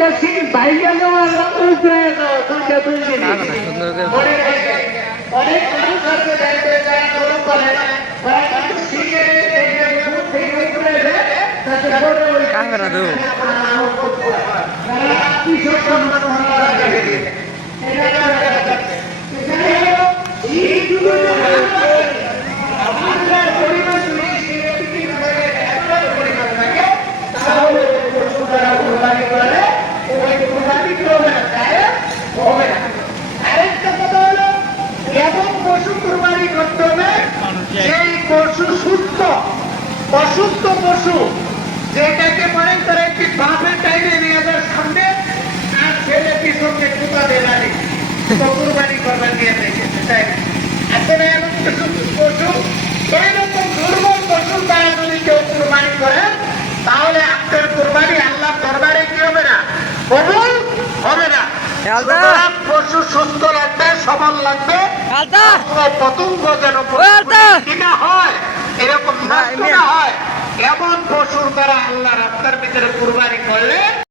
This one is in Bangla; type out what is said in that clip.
একটা সিট বাইরে নেওয়া অনেক মানুষ আছে যারা গরু পালে ক্যামেরা দো অসুস্থ পশু যেটাকে মনে করে একটি বাপের টাইমে নিয়ে যাওয়ার সামনে আর ছেলে পিছনে কুতা দেবানি কুরবানি করবার নিয়ে দেখেছে তাই আসলে এমন কিছু পশু এইরকম দুর্বল পশু তারা যদি কেউ কুরবানি করে তাহলে আপনার কুরবানি আল্লাহ দরবারে কি হবে না কবুল হবে না। পশু সুস্থ লাগবে সবল লাগবে পতঙ্গ যেন কিনা হয় এরকম না হয় এমন পশুর দ্বারা আল্লাহ রাস্তার ভিতরে কুরবানি করলে